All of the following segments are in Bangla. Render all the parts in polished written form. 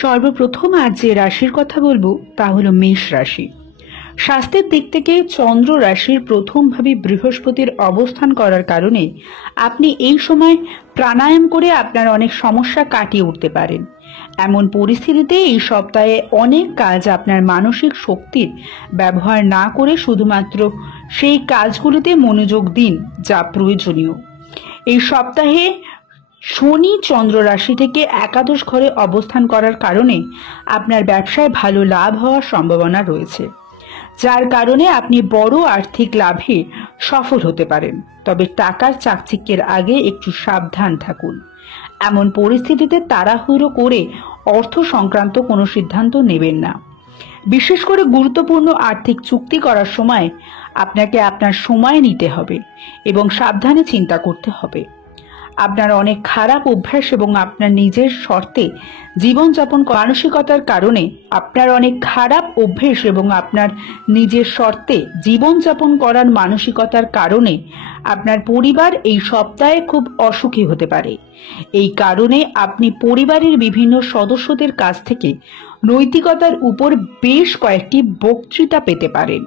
সর্বপ্রথম আজ যে রাশির কথা বলবো তা হলো মেষ রাশি। স্বাস্থ্যের দিক থেকে চন্দ্র রাশির প্রথমভাবে বৃহস্পতির অবস্থান করার কারণে আপনি এই সময় প্রাণায়াম করে আপনার অনেক সমস্যা কাটিয়ে উঠতে পারেন। এমন পরিস্থিতিতে এই সপ্তাহে অনেক কাজ আপনার মানসিক শক্তির ব্যবহার না করে শুধুমাত্র সেই কাজগুলোতে মনোযোগ দিন যা প্রয়োজনীয়। এই সপ্তাহে শনি চন্দ্র রাশি থেকে একাদশ ঘরে অবস্থান করার কারণে আপনার ব্যবসায় ভালো লাভ হওয়ার সম্ভাবনা রয়েছে, যার কারণে আপনি বড় আর্থিক লাভে সফল হতে পারেন। তবে টাকার চাকচিক্যের আগে একটু সাবধান থাকুন। এমন পরিস্থিতিতে তাড়াহুড়ো করে অর্থ সংক্রান্ত কোনো সিদ্ধান্ত নেবেন না। বিশেষ করে গুরুত্বপূর্ণ আর্থিক চুক্তি করার সময় আপনাকে আপনার সময় নিতে হবে এবং সাবধানে চিন্তা করতে হবে। আপনার অনেক খারাপ অভ্যাস এবং আপনার নিজের শর্তে জীবনযাপন মানসিকতার কারণে জীবনযাপন করার মানসিকতার কারণে আপনার পরিবার এই সপ্তাহে খুব অসুখী হতে পারে। এই কারণে আপনি পরিবারের বিভিন্ন সদস্যদের কাছ থেকে নৈতিকতার উপর বেশ কয়েকটি বক্তৃতা পেতে পারেন।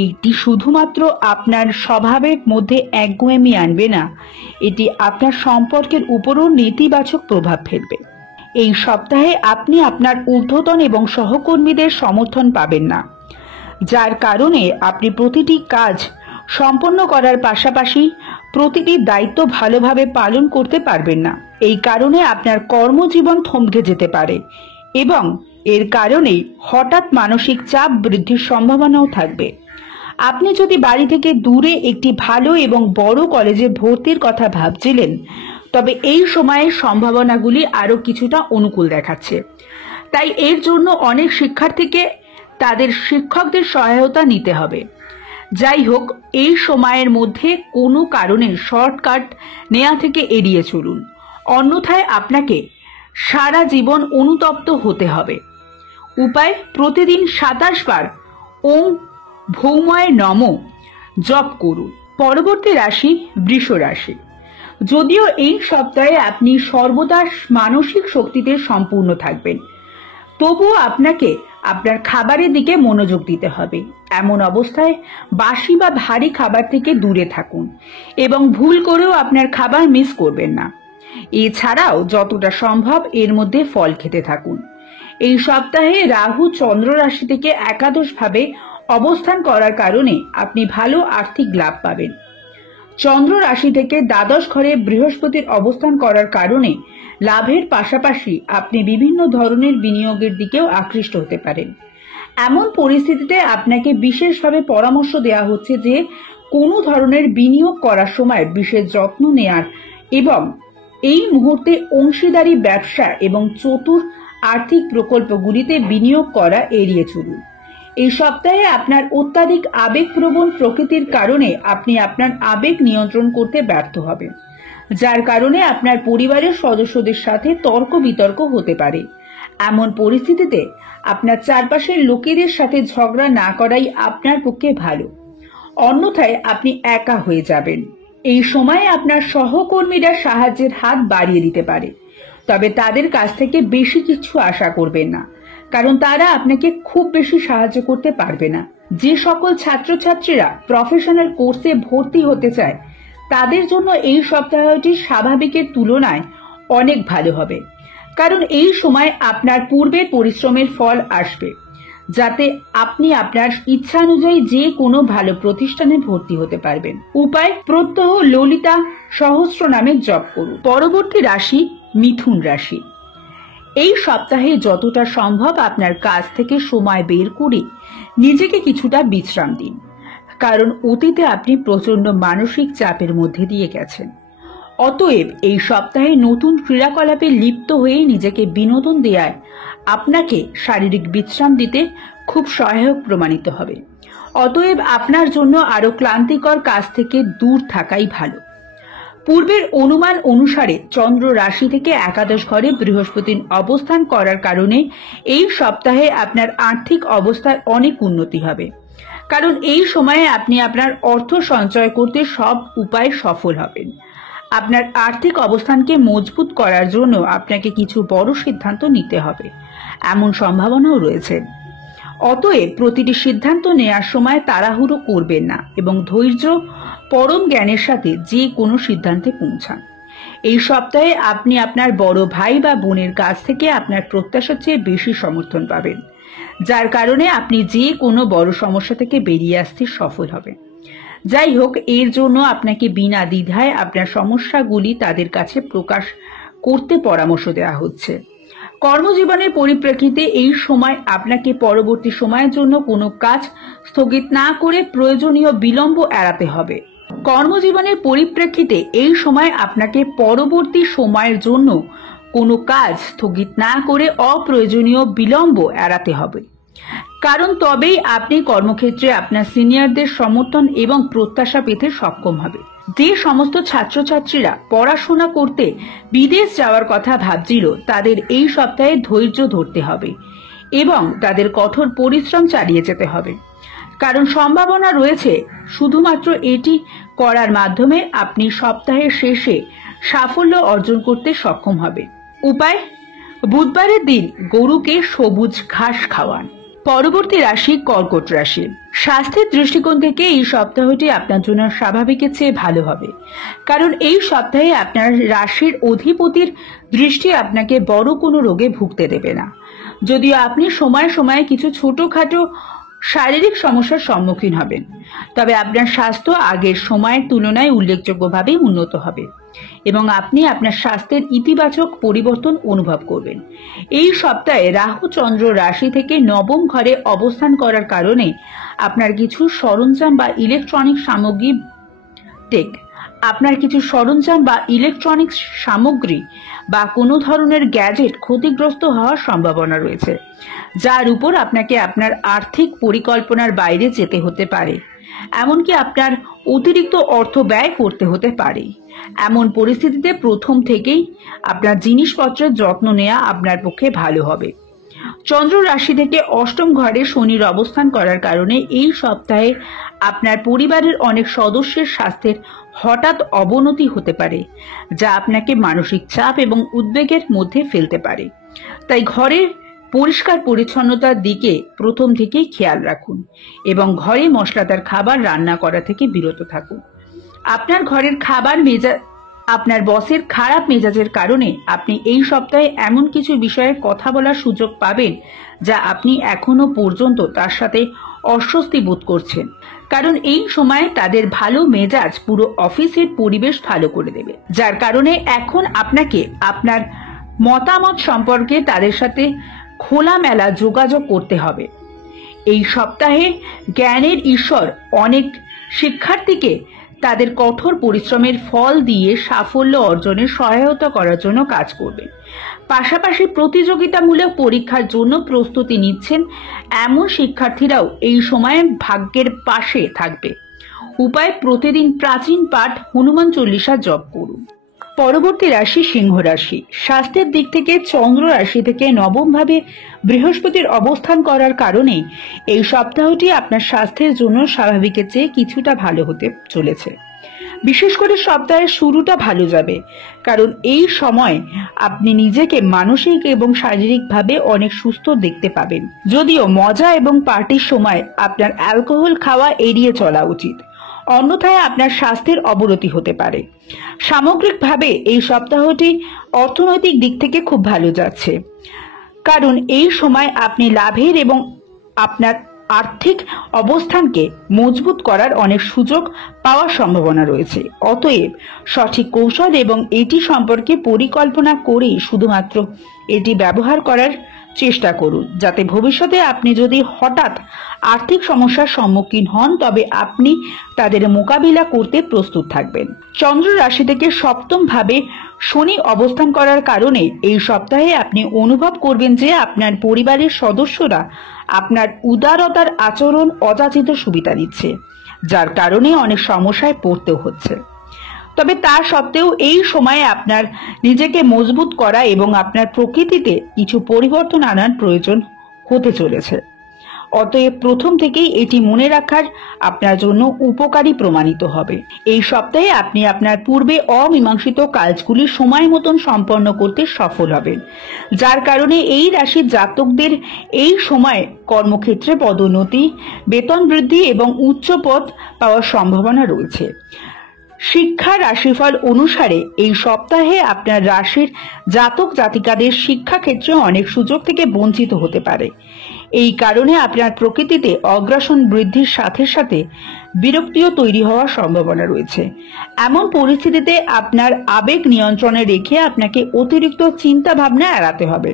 এইটি শুধুমাত্র আপনার স্বভাবের মধ্যে একগুঁয়েমি আনবে না, এটি আপনার সম্পর্কের উপরও নেতিবাচক প্রভাব ফেলবে। এই সপ্তাহে আপনি আপনার ঊর্ধ্বতন এবং সহকর্মীদের সমর্থন পাবেন না, যার কারণে আপনি প্রতিটি কাজ সম্পন্ন করার পাশাপাশি প্রতিটি দায়িত্ব ভালোভাবে পালন করতে পারবেন না। এই কারণে আপনার কর্মজীবন থমকে যেতে পারে এবং এর কারণে হঠাৎ মানসিক চাপ বৃদ্ধির সম্ভাবনাও থাকবে। আপনি যদি বাড়ি থেকে দূরে একটি ভালো এবং বড় কলেজে ভর্তির কথা ভাবছিলেন, তবে এই সময়ের সম্ভাবনাগুলি আরও কিছুটা অনুকূল দেখাচ্ছে। তাই এর জন্য অনেক শিক্ষার্থীকে তাদের শিক্ষকদের সহায়তা নিতে হবে। যাই হোক, এই সময়ের মধ্যে কোনো কারণে শর্টকাট নেওয়া থেকে এড়িয়ে চলুন, অন্যথায় আপনাকে সারা জীবন অনুতপ্ত হতে হবে। উপায়: প্রতিদিন 27 বার ওম ভৌময় নমঃ জপ করুন। পরবর্তী রাশি বৃষ রাশি। যদিও এই সপ্তাহে আপনি সর্বদা মানসিক শক্তিতে সম্পূর্ণ থাকবেন, তবুও আপনাকে আপনার খাবারের দিকে মনোযোগ দিতে হবে। এমন অবস্থায় বাসি বা ভারী খাবার থেকে দূরে থাকুন এবং ভুল করেও আপনার খাবার মিস করবেন না। এছাড়াও যতটা সম্ভব এর মধ্যে ফল খেতে থাকুন। এই সপ্তাহে রাহু চন্দ্র রাশি থেকে একাদশভাবে অবস্থান করার কারণে আপনি ভালো আর্থিক লাভ পাবেন। চন্দ্র রাশি থেকে দ্বাদশ ঘরে বৃহস্পতির অবস্থান করার কারণে লাভের পাশাপাশি আপনি বিভিন্ন ধরনের বিনিয়োগের দিকেও আকৃষ্ট হতে পারেন। এমন পরিস্থিতিতে আপনাকে বিশেষভাবে পরামর্শ দেওয়া হচ্ছে যে কোনো ধরনের বিনিয়োগ করার সময় বিশেষ যত্ন নেয়ার এবং এই মুহূর্তে অংশীদারি ব্যবসা এবং চতুর আর্থিক প্রকল্পগুলিতে বিনিয়োগ করা এড়িয়ে চলুন। এই সপ্তাহে আপনার অত্যাধিক আবেগপ্রবণ প্রকৃতির কারণে আপনি আপনার আবেগ নিয়ন্ত্রণ করতে ব্যর্থ হবেন, যার কারণে আপনার পরিবারের সদস্যদের সাথে তর্ক বিতর্ক হতে পারে। এমন পরিস্থিতিতে আপনার চারপাশের লোকেদের সাথে ঝগড়া না করাই আপনার পক্ষে ভালো, অন্যথায় আপনি একা হয়ে যাবেন। এই সময়ে আপনার সহকর্মীরা সাহায্যের হাত বাড়িয়ে দিতে পারে, তবে তাদের কাছ থেকে বেশি কিছু আশা করবেন না, কারণ তারা আপনাকে খুব বেশি সাহায্য করতে পারবে না। যে সকল ছাত্রছাত্রীরা প্রফেশনাল কোর্সে ভর্তি হতে চায় তাদের জন্য এই সপ্তাহটি স্বাভাবিকের তুলনায় অনেক ভালো হবে, কারণ এই সময় আপনার পূর্বের পরিশ্রমের ফল আসবে, যাতে আপনি আপনার ইচ্ছানুযায়ী যে কোনো ভালো প্রতিষ্ঠানে ভর্তি হতে পারবেন। উপায়: প্রত্যহ ললিতা সহস্র নামে জপ করুন। পরবর্তী রাশি মিথুন রাশি। এই সপ্তাহে যতটা সম্ভব আপনার কাজ থেকে সময় বের করে নিজেকে কিছুটা বিশ্রাম দিন, কারণ অতীতে আপনি প্রচন্ড মানসিক চাপের মধ্যে দিয়ে গেছেন। অতএব এই সপ্তাহে নতুন ক্রিয়াকলাপে লিপ্ত হয়ে নিজেকে বিনোদন দেওয়ায় আপনাকে শারীরিক বিশ্রাম দিতে খুব সহায়ক প্রমাণিত হবে। অতএব আপনার জন্য আরো ক্লান্তিকর কাজ থেকে দূর থাকাই ভালো। পূর্বের অনুমান অনুসারে চন্দ্র রাশি থেকে একাদশ ঘরে বৃহস্পতির অবস্থান করার কারণে এই সপ্তাহে আপনার আর্থিক অবস্থার অনেক উন্নতি হবে, কারণ এই সময়ে আপনি আপনার অর্থ সঞ্চয় করতে সব উপায়ে সফল হবেন। আপনার আর্থিক অবস্থানকে মজবুত করার জন্য আপনাকে কিছু বড় সিদ্ধান্ত নিতে হবে, এমন সম্ভাবনাও রয়েছে। অতএব প্রতিটি সিদ্ধান্ত নেওয়ার সময় তাড়াহুড়ো করবেন না এবং ধৈর্য পরম জ্ঞানের সাথে যে কোনো সিদ্ধান্তে পৌঁছান। এই সপ্তাহে আপনি আপনার বড় ভাই বা বোনের কাছ থেকে আপনার প্রত্যাশার চেয়ে বেশি সমর্থন পাবেন, যার কারণে আপনি যে কোনো বড় সমস্যা থেকে বেরিয়ে আসতে সফল হবেন। যাই হোক, এর জন্য আপনাকে বিনা দ্বিধায় আপনার সমস্যাগুলি তাদের কাছে প্রকাশ করতে পরামর্শ দেওয়া হচ্ছে। কর্মজীবনের পরিপ্রেক্ষিতে এই সময় আপনাকে পরবর্তী সময়ের জন্য কোনো কাজ স্থগিত না করে প্রয়োজনীয় বিলম্ব এড়াতে হবে। কর্মজীবনের পরিপ্রেক্ষিতে এই সময় আপনাকে পরবর্তী সময়ের জন্য কোনো কাজ স্থগিত না করে অপ্রয়োজনীয় বিলম্ব এড়াতে হবে, কারণ তবেই আপনি কর্মক্ষেত্রে আপনার সিনিয়রদের সমর্থন এবং প্রত্যাশা পেতে সক্ষম হবে। যে সমস্ত ছাত্রছাত্রীরা পড়াশোনা করতে বিদেশ যাওয়ার কথা ভাবছিল, তাদের এই সপ্তাহে ধৈর্য ধরতে হবে এবং তাদের কঠোর পরিশ্রম চালিয়ে যেতে হবে, কারণ সম্ভাবনা রয়েছে শুধুমাত্র এটি করার মাধ্যমে আপনি সপ্তাহের শেষে সাফল্য অর্জন করতে সক্ষম হবেন। উপায়: বুধবারের দিন গরুকে সবুজ ঘাস খাওয়ান। পরবর্তী রাশি কর্কট রাশি। স্বাস্থ্যের দৃষ্টিকোণ থেকে এই সপ্তাহটি আপনার জন্য স্বাভাবিকের চেয়ে ভালো হবে, কারণ এই সপ্তাহে আপনার রাশির অধিপতির দৃষ্টি আপনাকে বড় কোনো রোগে ভুগতে দেবে না। যদিও আপনি সময়ে সময়ে কিছু ছোটখাটো শারীরিক সমস্যার সম্মুখীন হবেন, তবে আপনার স্বাস্থ্য আগের সময়ের তুলনায় উল্লেখযোগ্যভাবে উন্নত হবে এবং আপনি আপনার স্বাস্থ্যের ইতিবাচক পরিবর্তন অনুভব করবেন। এই সপ্তাহে রাহু চন্দ্র রাশি থেকে নবম ঘরে অবস্থান করার কারণে আপনার কিছু সরঞ্জাম বা ইলেকট্রনিক্স সামগ্রী বা কোনো ধরনের গ্যাজেট ক্ষতিগ্রস্ত হওয়ার সম্ভাবনা রয়েছে, যার উপর আপনাকে আপনার আর্থিক পরিকল্পনার বাইরে যেতে হতে পারে, এমনকি আপনার অতিরিক্ত অর্থ ব্যয় করতে হতে পারে। এমন পরিস্থিতিতে প্রথম থেকেই আপনার জিনিসপত্রের যত্ন নেওয়া আপনার পক্ষে ভালো হবে। চন্দ্র রাশি থেকে অষ্টম ঘরে শনির অবস্থান করার কারণে এই সপ্তাহে আপনার পরিবারের অনেক সদস্যের স্বাস্থ্যের হঠাৎ অবনতি হতে পারে, যা আপনাকে মানসিক চাপ এবং উদ্বেগের মধ্যে ফেলতে পারে। তাই ঘরের পরিষ্কার পরিচ্ছন্নতার দিকে প্রথম থেকেই খেয়াল রাখুন এবং ঘরে মশলাদার খাবার রান্না করা থেকে বিরত থাকুন। আপনার ঘরের আপনার বসের খারাপ মেজাজের কারণে আপনি এই সপ্তাহে এমন কিছু বিষয়ে কথা বলার সুযোগ পাবেন যা আপনি এখনো পর্যন্ত তার সাথে অস্বস্তি বোধ করছেন, কারণ এই সময় তাদের ভালো মেজাজ পুরো অফিসের পরিবেশ ভালো করে দেবে, যার কারণে এখন আপনাকে আপনার মতামত সম্পর্কে তাদের সাথে খোলামেলা যোগাযোগ করতে হবে। এই সপ্তাহে জ্ঞানের ঈশ্বর অনেক শিক্ষার্থীকে তাদের কঠোর পরিশ্রমের ফল দিয়ে সাফল্য অর্জনে সহায়তা করার জন্য কাজ করবেন। পাশাপাশি প্রতিযোগিতামূলক পরীক্ষার জন্য প্রস্তুতি নিচ্ছেন এমন শিক্ষার্থীরাও এই সময়ে ভাগ্যের পাশে থাকবে। উপায়: প্রতিদিন প্রাচীন পাঠ হনুমান চল্লিশা জপ করুন। পরবর্তী রাশি সিংহ রাশি। স্বাস্থ্যের দিক থেকে চন্দ্র রাশি থেকে নবম ভাবে বৃহস্পতির অবস্থান করার কারণে এই সপ্তাহটি আপনার স্বাস্থ্যের জন্য স্বাভাবিকের চেয়ে কিছুটা ভালো হতে চলেছে। বিশেষ করে সপ্তাহের শুরুটা ভালো যাবে, কারণ এই সময় আপনি নিজেকে মানসিক এবং শারীরিকভাবে অনেক সুস্থ দেখতে পাবেন। যদিও মজা এবং পার্টির সময় আপনার অ্যালকোহল খাওয়া এড়িয়ে চলা উচিত, অন্যথায় আপনার স্বাস্থ্যের অবনতি হতে পারে। সামগ্রিকভাবে এই সপ্তাহটি অর্থনৈতিক দিক থেকে খুব ভালো যাচ্ছে, কারণ এই সময় আপনি লাভের এবং আপনার আর্থিক অবস্থানকে মজবুত করার অনেক সুযোগ পাওয়ার সম্ভাবনা রয়েছে। অতএব সঠিক কৌশল এবং এটি সম্পর্কে পরিকল্পনা করে শুধুমাত্র এটি ব্যবহার করার চেষ্টা করুন, যাতে ভবিষ্যতে আপনি যদি হঠাৎ আর্থিক সমস্যার সম্মুখীন হন তবে আপনি তাদের মোকাবিলা করতে প্রস্তুত থাকবেন। চন্দ্র রাশি থেকে সপ্তম ভাবে শনি অবস্থান করার কারণে এই সপ্তাহে আপনি অনুভব করবেন যে আপনার পরিবারের সদস্যরা আপনার উদারতার আচরণ অযাচিত সুবিধা নিচ্ছে, যার কারণে অনেক সমস্যায় পড়তেও হচ্ছে। তবে তা সত্ত্বেও এই সময়ে আপনার নিজেকে মজবুত করা এবং আপনার প্রকৃতিতে কিছু পরিবর্তন আনার প্রয়োজন হতে চলেছে। অতএব প্রথম থেকেই এটি মনে রাখার আপনার জন্য উপকারী প্রমাণিত হবে। এই সপ্তাহে আপনি আপনার পূর্বে অমীমাংসিত কাজগুলি সময় মতন সম্পন্ন করতে সফল হবেন, যার কারণে এই রাশির জাতকদের এই সময় কর্মক্ষেত্রে পদোন্নতি, বেতন বৃদ্ধি এবং উচ্চ পদ পাওয়ার সম্ভাবনা রয়েছে। শিক্ষা রাশিফল অনুসারে এই সপ্তাহে আপনার রাশির জাতক জাতিকাদের শিক্ষাক্ষেত্রে অনেক সুযোগ থেকে বঞ্চিত হতে পারে। এই কারণে আপনার প্রকৃতিতে অগ্রাসন বৃদ্ধির সাথে সাথে বিরক্তিও তৈরি হওয়ার সম্ভাবনা রয়েছে। এমন পরিস্থিতিতে আপনার আবেগ নিয়ন্ত্রণে রেখে আপনাকে অতিরিক্ত চিন্তা ভাবনা এড়াতে হবে।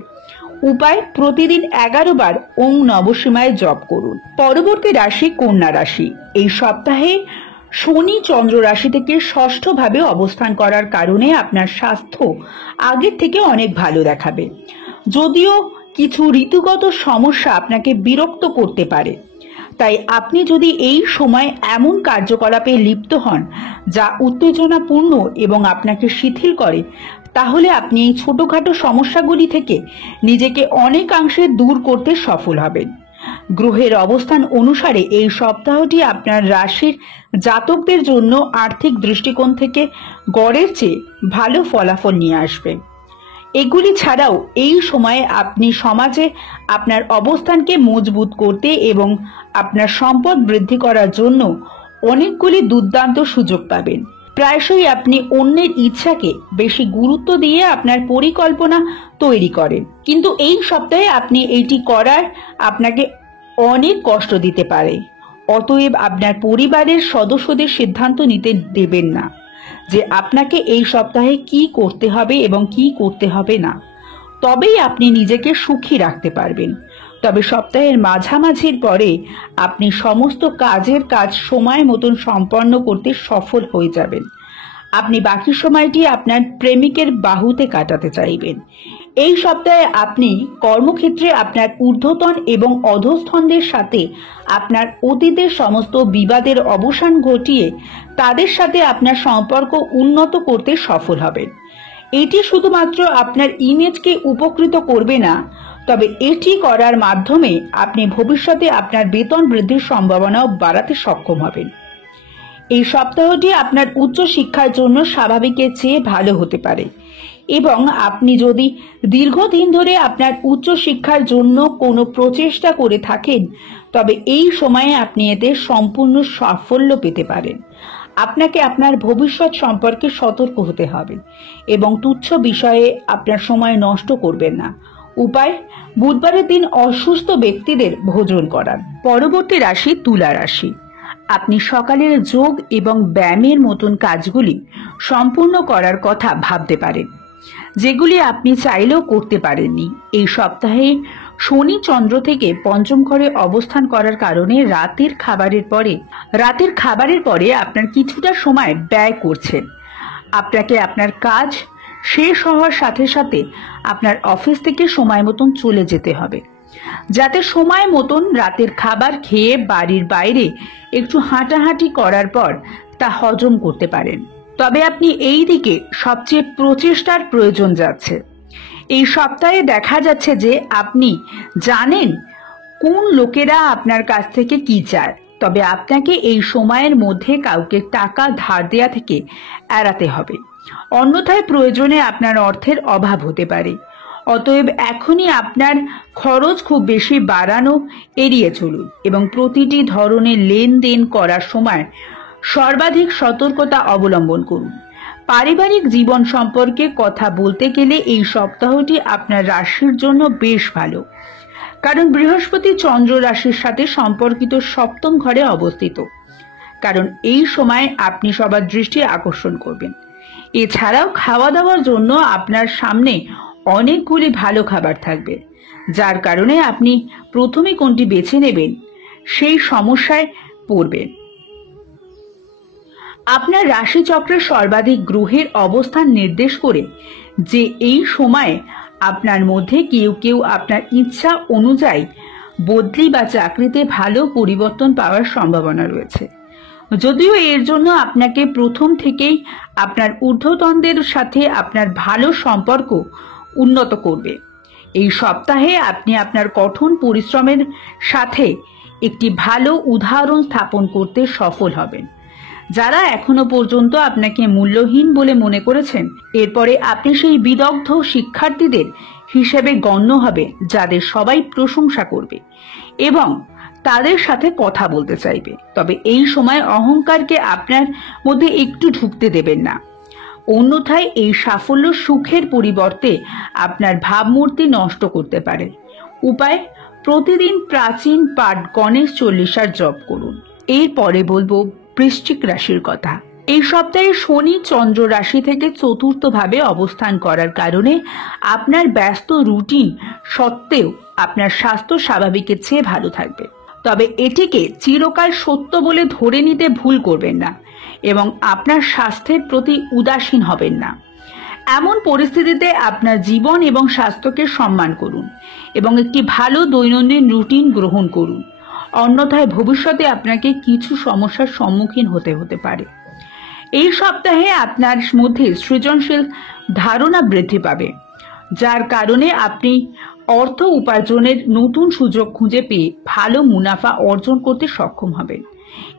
উপায়, প্রতিদিন 11 বার ওং নবসীমায় জপ করুন। পরবর্তী রাশি কন্যা রাশি। এই সপ্তাহে শনি চন্দ্র রাশি থেকে ষষ্ঠ ভাবে অবস্থান করার কারণে আপনার স্বাস্থ্য আগের থেকে অনেক ভালো দেখাবে, যদিও কিছু ঋতুগত সমস্যা আপনাকে বিরক্ত করতে পারে। তাই আপনি যদি এই সময় এমন কার্যকলাপে লিপ্ত হন যা উত্তেজনাপূর্ণ এবং আপনাকে শিথিল করে, তাহলে আপনি এই ছোটখাটো সমস্যাগুলি থেকে নিজেকে অনেকাংশে দূর করতে সফল হবেন। গ্রহের অবস্থান অনুসারে এই সপ্তাহটি আপনার রাশির জাতকদের জন্য আর্থিক দৃষ্টিকোণ থেকে গড়ের চেয়ে ভালো ফলাফল নিয়ে আসবে। এগুলি ছাড়াও এই সময়ে আপনি সমাজে আপনার অবস্থানকে মজবুত করতে এবং আপনার সম্পদ বৃদ্ধি করার জন্য অনেকগুলি দুর্দান্ত সুযোগ পাবেন। প্রায়শই আপনি অন্যের ইচ্ছাকে বেশি গুরুত্ব দিয়ে আপনার পরিকল্পনা তৈরি করেন, কিন্তু এই সপ্তাহে আপনি এইটি করার আপনাকে অনেক কষ্ট দিতে পারে। অতএব আপনার পরিবারের সদস্যদের সিদ্ধান্ত নিতে দেবেন না যে আপনাকে এই সপ্তাহে কি করতে হবে এবং কি করতে হবে না, তবেই আপনি নিজেকে সুখী রাখতে পারবেন। তবে সপ্তাহের মাঝামাঝির পরে আপনি সমস্ত কাজের কাজ সময় মতন সম্পন্ন করতে সফল হয়ে যাবেন। আপনি বাকি সময়টি আপনার প্রেমিকের বাহুতে কাটাতে চাইবেন। এই সপ্তাহে আপনি কর্মক্ষেত্রে আপনার ঊর্ধ্বতন এবং অধস্তনদের সাথে আপনার অতীতের সমস্ত বিবাদের অবসান ঘটিয়ে তাদের সাথে আপনার সম্পর্ক উন্নত করতে সফল হবেন। এটি শুধুমাত্র আপনার ইমেজকে উপকৃত করবে না, তবে এটি করার মাধ্যমে আপনি ভবিষ্যতে আপনার বেতন বৃদ্ধির সম্ভাবনাও বাড়াতে সক্ষম হবেন। এই সপ্তাহটি আপনার উচ্চ শিক্ষার জন্য স্বাভাবিকের চেয়ে ভালো হতে পারে এবং আপনি যদি দীর্ঘদিন ধরে আপনার উচ্চ শিক্ষার জন্য কোনো প্রচেষ্টা করে থাকেন, তবে এই সময়ে আপনি এতে সম্পূর্ণ সাফল্য পেতে পারেন। আপনাকে আপনার ভবিষ্যৎ সম্পর্কে সতর্ক হতে হবে এবং তুচ্ছ বিষয়ে আপনার সময় নষ্ট করবেন না। উপায়, বুধবারের দিন অসুস্থ ব্যক্তিদের ভোজন করান। পরবর্তী রাশি তুলা রাশি। আপনি সকালের যোগ এবং ব্যায়ামের মতন কাজগুলি সম্পূর্ণ করার কথা ভাবতে পারেন, যেগুলি আপনি চাইলেও করতে পারেননি। এই সপ্তাহে শনি চন্দ্র থেকে পঞ্চম ঘরে অবস্থান করার কারণে রাতের খাবারের পরে আপনার কিছুটা সময় ব্যয় করছেন। আপনাকে আপনার কাজ শেষ হওয়ার সাথে সাথে আপনার অফিস থেকে সময় মতন চলে যেতে হবে, যাতে সময় মতন রাতের খাবার খেয়ে বাড়ির বাইরে একটু হাঁটাহাঁটি করার পর তা হজম করতে পারেন। তবে আপনি এই দিকে সবচেয়ে প্রচেষ্টার প্রয়োজন যাচ্ছে। এই সপ্তাহে দেখা যাচ্ছে যে আপনি জানেন কোন লোকেরা আপনার কাছ থেকে কি চায়, তবে আপনাকে এই সময়ের মধ্যে কাউকে টাকা ধার দেয়া থেকে এড়াতে হবে, অন্যথায় প্রয়োজনে আপনার অর্থের অভাব হতে পারে। অতএব এখনই আপনার খরচ খুব বেশি বাড়ানো এড়িয়ে চলুন এবং প্রতিটি ধরনের লেনদেন করার সময় সর্বাধিক সতর্কতা অবলম্বন করুন। পারিবারিক জীবন সম্পর্কে কথা বলতে গেলে এই সপ্তাহটি আপনার রাশির জন্য বেশ ভালো, কারণ বৃহস্পতি চন্দ্র রাশির সাথে সম্পর্কিত সপ্তম ঘরে অবস্থিত, কারণ এই সময় আপনি সবার দৃষ্টি আকর্ষণ করবেন। এছাড়াও খাওয়া দাওয়ার জন্য আপনার সামনে অনেকগুলি ভালো খাবার থাকবে, যার কারণে আপনি প্রথমে কোনটি বেছে নেবেন সেই সমস্যায় পড়বেন। আপনার রাশিচক্রের সর্বাধিক গ্রহের অবস্থান নির্দেশ করে যে এই সময়ে আপনার মধ্যে কেউ কেউ আপনার ইচ্ছা অনুযায়ী বদলি বা চাকরিতে ভালো পরিবর্তন পাওয়ার সম্ভাবনা রয়েছে, যদিও এর জন্য আপনাকে প্রথম থেকেই আপনার ঊর্ধ্বতনদের সাথে আপনার ভালো সম্পর্ক উন্নত করবে। এই সপ্তাহে আপনি আপনার কঠোর পরিশ্রমের সাথে একটি ভালো উদাহরণ স্থাপন করতে সফল হবেন। যারা এখনো পর্যন্ত আপনাকে মূল্যহীন বলে মনে করেছেন, এরপরে আপনি সেই বিদগ্ধ শিক্ষার্থীদের হিসেবে গণ্য হবে যাদের সবাই প্রশংসা করবে এবং তাদের সাথে কথা বলতে চাইবে। তবে এই সময় অহংকারকে আপনার মধ্যে একটু ঢুকতে দেবেন না, অন্যথায় এই সাফল্য সুখের পরিবর্তে আপনার ভাবমূর্তি নষ্ট করতে পারে। উপায়: প্রতিদিন প্রাচীন পাঠ গণেশ চল্লিশার জপ করুন। এরপরে বলবো বৃশ্চিক রাশির কথা। এই সপ্তাহে শনি চন্দ্র রাশি থেকে চতুর্থভাবে অবস্থান করার কারণে আপনার ব্যস্ত রুটিন সত্ত্বেও আপনার স্বাস্থ্য স্বাভাবিকের চেয়ে ভালো থাকবে। তবে এটিকে চিরকাল সত্য বলে ধরে নিতে ভুল করবেন না এবং আপনার স্বাস্থ্যের প্রতি উদাসীন হবেন না। এমন পরিস্থিতিতে আপনার জীবন এবং স্বাস্থ্যকে সম্মান করুন এবং একটি ভালো দৈনন্দিন রুটিন গ্রহণ করুন, অন্যথায় ভবিষ্যতে আপনাকে কিছু সমস্যার সম্মুখীন হতে পারে। এই সপ্তাহে আপনার মধ্যে সৃজনশীল ধারণা বৃদ্ধি পাবে, যার কারণে আপনি অর্থ উপার্জনের নতুন সুযোগ খুঁজে পেয়ে ভালো মুনাফা অর্জন করতে সক্ষম হবেন।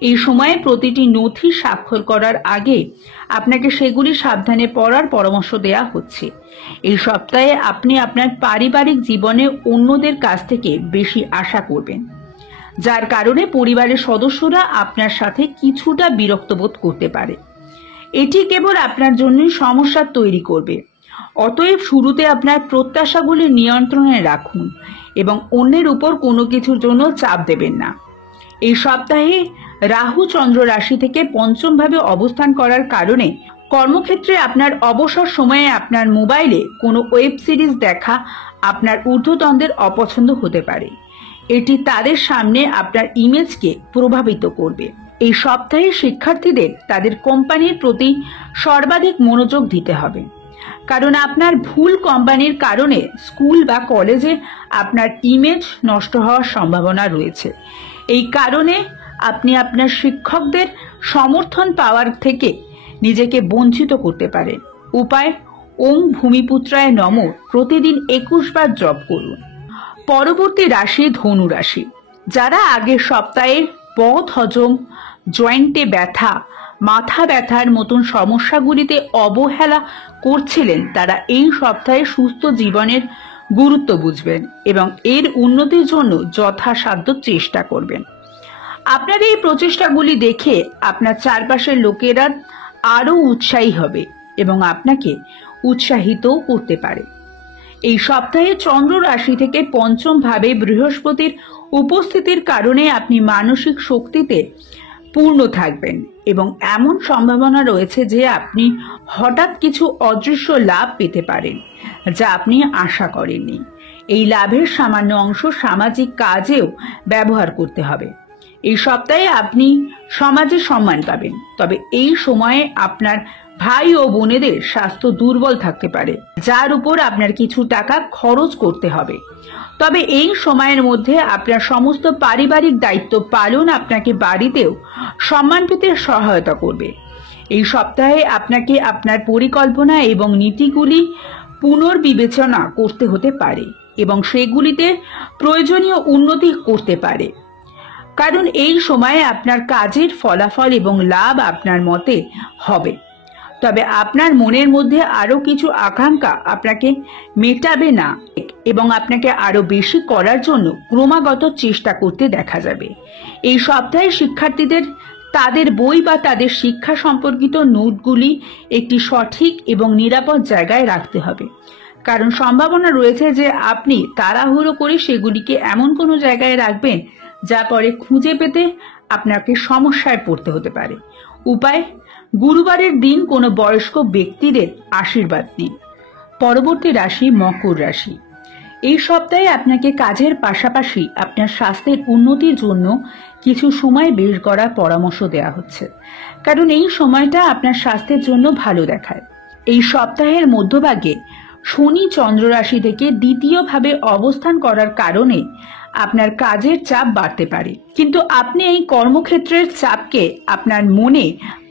এই সময়ে প্রতিটি নথি স্বাক্ষর করার আগে আপনাকে সেগুলি সাবধানে পড়ার পরামর্শ দেওয়া হচ্ছে। এই সপ্তাহে আপনি আপনার পারিবারিক জীবনে অন্যদের কাছ থেকে বেশি আশা করবেন, যার কারণে পরিবারের সদস্যরা আপনার সাথে কিছুটা বিরক্ত বোধ করতে পারে। এটি কেবল আপনার জন্যই সমস্যা তৈরি করবে। অতএব শুরুতে আপনার প্রত্যাশাগুলি নিয়ন্ত্রণে রাখুন এবং অন্যের উপর কোনো কিছুর জন্য চাপ দেবেন না। এই সপ্তাহে রাহু চন্দ্র রাশি থেকে পঞ্চমভাবে অবস্থান করার কারণে কর্মক্ষেত্রে আপনার অবসর সময়ে আপনার মোবাইলে কোনো ওয়েব সিরিজ দেখা আপনার ঊর্ধ্বতনদের অপছন্দ হতে পারে। এটি তাদের সামনে আপনার ইমেজকে প্রভাবিত করবে। এই সপ্তাহে শিক্ষার্থীদের তাদের কোম্পানির প্রতি সর্বাধিক মনোযোগ দিতে হবে, কারণ আপনার ভুল কোম্পানির কারণে স্কুল বা কলেজে আপনার ইমেজ নষ্ট হওয়ার সম্ভাবনা রয়েছে। এই কারণে আপনি আপনার শিক্ষকদের সমর্থন পাওয়ার থেকে নিজেকে বঞ্চিত করতে পারেন। উপায়: ওং ভূমিপুত্রায় নমঃ প্রতিদিন 21 বার জপ করুন। পরবর্তী রাশি ধনু রাশি। যারা আগের সপ্তাহের বদ হজম, জয়েন্টে ব্যথা, মাথা ব্যথার মতন সমস্যাগুলিতে অবহেলা করছিলেন, তারা এই সপ্তাহে সুস্থ জীবনের গুরুত্ব বুঝবেন এবং এর উন্নতির জন্য যথাসাধ্য চেষ্টা করবেন। আপনার এই প্রচেষ্টাগুলি দেখে আপনার চারপাশের লোকেরা আরও উৎসাহী হবে এবং আপনাকে উৎসাহিতও করতে পারে। এই সপ্তাহে চন্দ্র রাশি থেকে পঞ্চম ভাবে বৃহস্পতির উপস্থিতির কারণে আপনি মানসিক শক্তিতে পূর্ণ থাকবেন এবং এমন সম্ভাবনা রয়েছে যে আপনি হঠাৎ কিছু অদৃশ্য লাভ পেতে পারেন যা আপনি আশা করেননি। এই লাভের সামান্য অংশ সামাজিক কাজেও ব্যবহার করতে হবে। এই সপ্তাহে আপনি সমাজে সম্মান পাবেন, তবে এই সময়ে আপনার ভাই ও বোনেদের স্বাস্থ্য দুর্বল থাকতে পারে, যার উপর আপনার কিছু টাকা খরচ করতে হবে। তবে এই সময়ের মধ্যে আপনার সমস্ত পারিবারিক দায়িত্ব পালন আপনাকে বাড়িতেও সম্মান পেতে সহায়তা করবে। এই সপ্তাহে আপনাকে আপনার পরিকল্পনা এবং নীতিগুলি পুনর্বিবেচনা করতে হতে পারে এবং সেগুলিতে প্রয়োজনীয় উন্নতি করতে পারে, কারণ এই সময়ে আপনার কাজের ফলাফল এবং লাভ আপনার মতে হবে। তবে আপনার মনের মধ্যে আরও কিছু আকাঙ্ক্ষা আপনাকে মেটাবে না এবং আপনাকে আরও বেশি করার জন্য ক্রমাগত চেষ্টা করতে দেখা যাবে। এই সপ্তাহে শিক্ষার্থীদের তাদের বই বা তাদের শিক্ষা সম্পর্কিত নোটগুলি একটি সঠিক এবং নিরাপদ জায়গায় রাখতে হবে, কারণ সম্ভাবনা রয়েছে যে আপনি তাড়াহুড়ো করে সেগুলিকে এমন কোনো জায়গায় রাখবেন যা পরে খুঁজে পেতে আপনাকে সমস্যায় পড়তে হতে পারে। উপায়: গুরুবারের দিন কোনো বয়স্ক ব্যক্তিদের আশীর্বাদ নিন। পরবর্তী রাশি মকর রাশি। এই সপ্তাহে আপনাকে কাজের পাশাপাশি আপনার স্বাস্থ্যের উন্নতির জন্য কিছু সময় বের করার পরামর্শ দেওয়া হচ্ছে, কারণ এই সময়টা আপনার স্বাস্থ্যের জন্য ভালো দেখায়। এই সপ্তাহের মধ্যভাগে শনি চন্দ্র রাশি থেকে দ্বিতীয়ভাবে অবস্থান করার কারণে আপনার কাজের চাপ বাড়তে পারে, কিন্তু আপনি এই কর্মক্ষেত্রের চাপকে আপনার মনে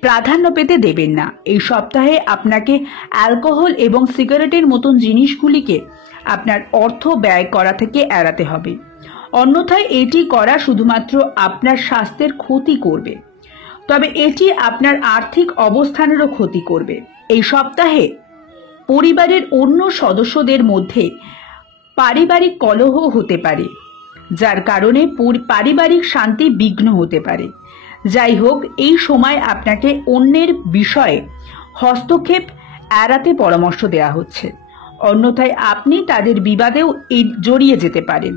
প্রাধান্য পেতে দেবেন না। এই সপ্তাহে আপনাকে অ্যালকোহল এবং সিগারেটের মতন জিনিসগুলিকে আপনার অর্থ ব্যয় করা থেকে এড়াতে হবে। অন্যথায় এটি করা শুধুমাত্র আপনার স্বাস্থ্যের ক্ষতি করবে, তবে এটি আপনার আর্থিক অবস্থানেরও ক্ষতি করবে। এই সপ্তাহে পরিবারের অন্য সদস্যদের মধ্যে পারিবারিক কলহ হতে পারে, যার কারণে পারিবারিক শান্তি বিঘ্ন হতে পারে। যাই হোক, এই সময় আপনাকে অন্যের বিষয়ে হস্তক্ষেপ এড়াতে পরামর্শ দেওয়া হচ্ছে, অন্যথায় আপনি তাদের বিবাদেও জড়িয়ে যেতে পারেন।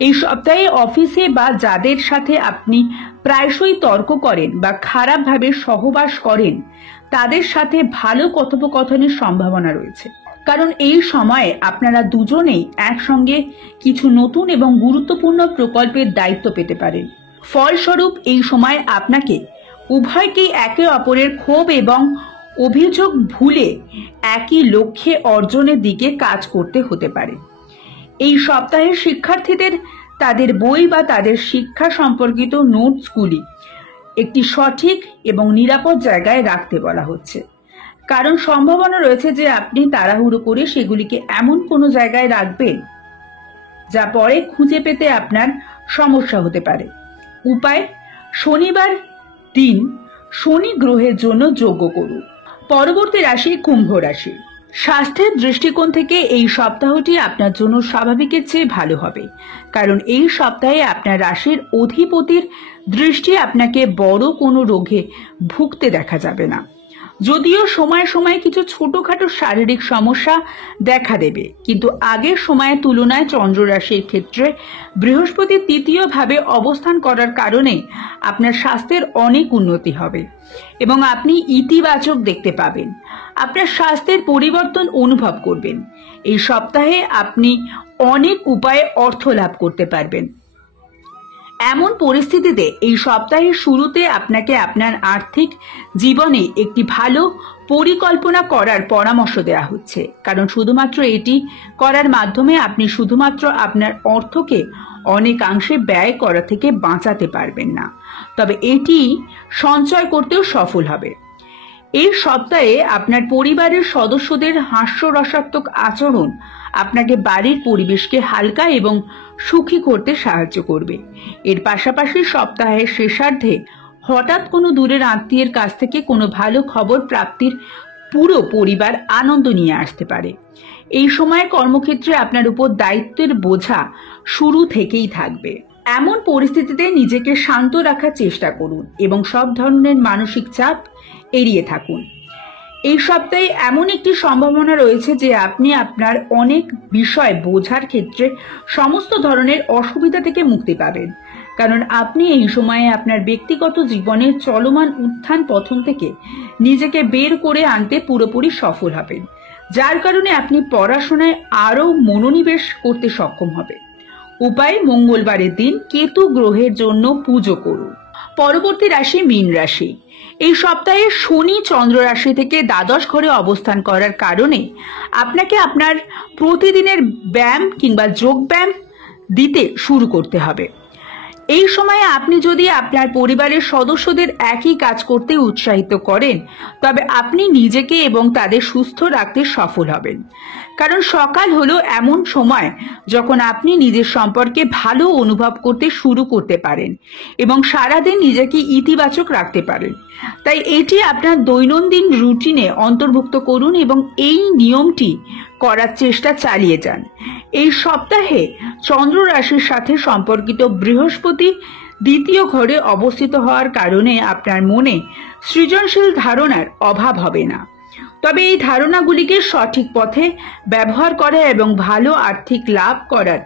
এই সপ্তাহে অফিসে বা যাদের সাথে আপনি প্রায়শই তর্ক করেন বা খারাপভাবে সহবাস করেন, তাদের সাথে ভালো কথোপকথনের সম্ভাবনা রয়েছে, কারণ এই সময়ে আপনারা দুজনেই একসঙ্গে কিছু নতুন এবং গুরুত্বপূর্ণ প্রকল্পের দায়িত্ব পেতে পারেন। ফলস্বরূপ এই সময় আপনাকে উভয়কেই একে অপরের ক্ষোভ এবং অভিযোগ ভুলে একই লক্ষ্যে অর্জনের দিকে কাজ করতে হতে পারে। এই সপ্তাহে শিক্ষার্থীদের তাদের বই বা তাদের শিক্ষা সম্পর্কিত নোটসগুলি একটি সঠিক এবং নিরাপদ জায়গায় রাখতে বলা হচ্ছে, কারণ সম্ভাবনা রয়েছে যে আপনি তাড়াহুড়ো করে সেগুলিকে এমন কোনো জায়গায় রাখবেন যা পরে খুঁজে পেতে আপনার সমস্যা হতে পারে। উপায়: শনিবার দিন শনি গ্রহের জন্য যজ্ঞ করুন। পরবর্তী রাশি কুম্ভ রাশি। স্বাস্থ্যের দৃষ্টিকোণ থেকে এই সপ্তাহটি আপনার জন্য স্বাভাবিকের চেয়ে ভালো হবে, কারণ এই সপ্তাহে আপনার রাশির অধিপতির দৃষ্টি আপনাকে বড় কোনো রোগে ভুগতে দেখা যাবে না। যদিও সময় সময় কিছু ছোটখাটো শারীরিক সমস্যা দেখা দেবে, কিন্তু আগের সময়ের তুলনায় চন্দ্র রাশির ক্ষেত্রে বৃহস্পতি তৃতীয়ভাবে অবস্থান করার কারণে আপনার স্বাস্থ্যের অনেক উন্নতি হবে এবং আপনি ইতিবাচক দেখতে পাবেন। আপনার স্বাস্থ্যের পরিবর্তন অনুভব করবেন। এই সপ্তাহে আপনি অনেক উপায়ে অর্থ লাভ করতে পারবেন। এমন পরিস্থিতিতে এই সপ্তাহের শুরুতে আপনাকে আপনার আর্থিক জীবনে একটি ভালো পরিকল্পনা করার পরামর্শ দেওয়া হচ্ছে, কারণ শুধুমাত্র এটি করার মাধ্যমে আপনি শুধুমাত্র আপনার অর্থকে অনেকাংশে ব্যয় করা থেকে বাঁচাতে পারবেন না, তবে এটি সঞ্চয় করতেও সফল হবে। এই সপ্তাহে আপনার পরিবারের সদস্যদের হাস্যরসাত্মক আচরণ আপনাকে বাড়ির পরিবেশকে হালকা এবং সুখী করতে সাহায্য করবে। এর পাশাপাশি সপ্তাহের শেষার্ধে হঠাৎ কোনো দূরের আত্মীয়ের কাছ থেকে কোনো ভালো খবর প্রাপ্তির পুরো পরিবার আনন্দ নিয়ে আসতে পারে। এই সময় কর্মক্ষেত্রে আপনার উপর দায়িত্বের বোঝা শুরু থেকেই থাকবে। এমন পরিস্থিতিতে নিজেকে শান্ত রাখার চেষ্টা করুন এবং সব ধরনের মানসিক চাপ এড়িয়ে থাকুন। এই সপ্তাহে এমন একটি সম্ভাবনা রয়েছে যে আপনি আপনার অনেক বিষয় বোঝার ক্ষেত্রে সমস্ত ধরনের অসুবিধা থেকে মুক্তি পাবেন, কারণ আপনি এই সময়ে আপনার ব্যক্তিগত জীবনের চলমান উত্থান পতন থেকে নিজেকে বের করে আনতে পুরোপুরি সফল হবেন, যার কারণে আপনি পড়াশোনায় আরও মনোনিবেশ করতে সক্ষম হবেন। উপায়: মঙ্গলবারের দিন কেতু গ্রহের জন্য পুজো করুন। পরবর্তী রাশি মীন রাশি। এই সপ্তাহে শনি চন্দ্র রাশি থেকে দ্বাদশ ঘরে অবস্থান করার কারণে আপনাকে আপনার প্রতিদিনের ব্যায়াম কিংবা যোগ ব্যায়াম দিতে শুরু করতে হবে। এই সময়ে আপনি যদি আপনার পরিবারের সদস্যদের একই কাজ করতে উৎসাহিত করেন, তবে আপনি নিজেকে এবং তাদের সুস্থ রাখতে সফল হবেন, কারণ সকাল হলো এমন সময় যখন আপনি নিজের সম্পর্কে ভালো অনুভব করতে শুরু করতে পারেন এবং সারাদিন নিজেকে ইতিবাচক রাখতে পারেন। তাই এটি আপনার দৈনন্দিন রুটিনে অন্তর্ভুক্ত করুন এবং এই নিয়মটি করার চেষ্টা চালিয়ে যান। এই সপ্তাহে চন্দ্র রাশির সাথে সম্পর্কিত বৃহস্পতি দ্বিতীয় ঘরে অবস্থিত হওয়ার কারণে আপনার মনে সৃজনশীল ধারণার অভাব হবে না, তবে এই ধারণাগুলিকে সঠিক পথে ব্যবহার করা এবং ভালো আর্থিক লাভ করার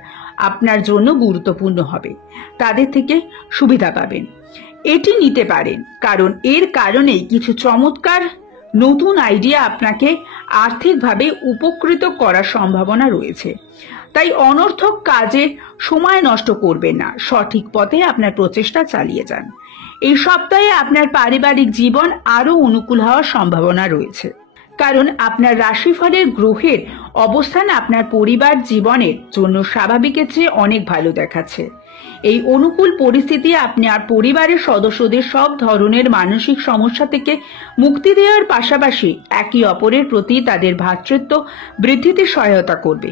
আপনার জন্য গুরুত্বপূর্ণ হবে। তাদের থেকে সুবিধা পাবেন। এটি নিতে পারেন, কারণ এর কারণেই কিছু চমৎকার নতুন আইডিয়া আপনাকে আর্থিকভাবে উপকৃত করার সম্ভাবনা রয়েছে। তাই অনর্থক কাজে সময় নষ্ট করবেন না, সঠিক পথে আপনার প্রচেষ্টা চালিয়ে যান। এই সপ্তাহে আপনার পারিবারিক জীবন আরও অনুকূল হওয়ার সম্ভাবনা রয়েছে, কারণ আপনার রাশিফলের গ্রহের অবস্থান আপনার পরিবার জীবনের জন্য স্বাভাবিকের চেয়ে অনেক ভালো দেখাচ্ছে। এই অনুকূল পরিস্থিতি আপনার পরিবারের সদস্যদের সব ধরনের মানসিক সমস্যা থেকে মুক্তি দেওয়ার পাশাপাশি একে অপরের প্রতি তাদের ভ্রাতৃত্ব বৃদ্ধিতে সহায়তা করবে।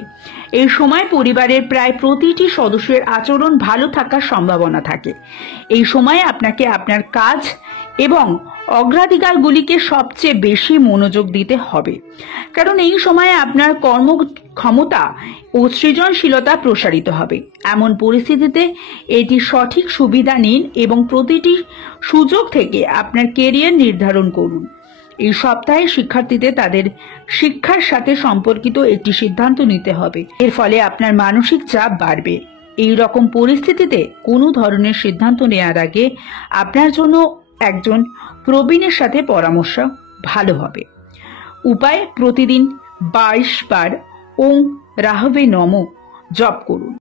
এই সময় পরিবারের প্রায় প্রতিটি সদস্যের আচরণ ভালো থাকার সম্ভাবনা থাকে। এই সময় আপনাকে আপনার কাজ এবং অগ্রাধিকারগুলিকে সবচেয়ে বেশি মনোযোগ দিতে হবে, কারণ এই সময়ে আপনার কর্মক্ষমতা ও সৃজনশীলতা প্রসারিত হবে। এমন পরিস্থিতিতে এটি সঠিক সুবিধা নিন এবং প্রতিটি সুযোগ থেকে আপনার কেরিয়ার নির্ধারণ করুন। এই সপ্তাহে শিক্ষার্থীদের তাদের শিক্ষার সাথে সম্পর্কিত একটি সিদ্ধান্ত নিতে হবে, এর ফলে আপনার মানসিক চাপ বাড়বে। এই রকম পরিস্থিতিতে কোনো ধরনের সিদ্ধান্ত নেওয়ার আগে আপনার জন্য একজন প্রবীণের সাথে পরামর্শ ভালো হবে। উপায়: প্রতিদিন 22 বার ওং রাহবে নমঃ জপ করুন।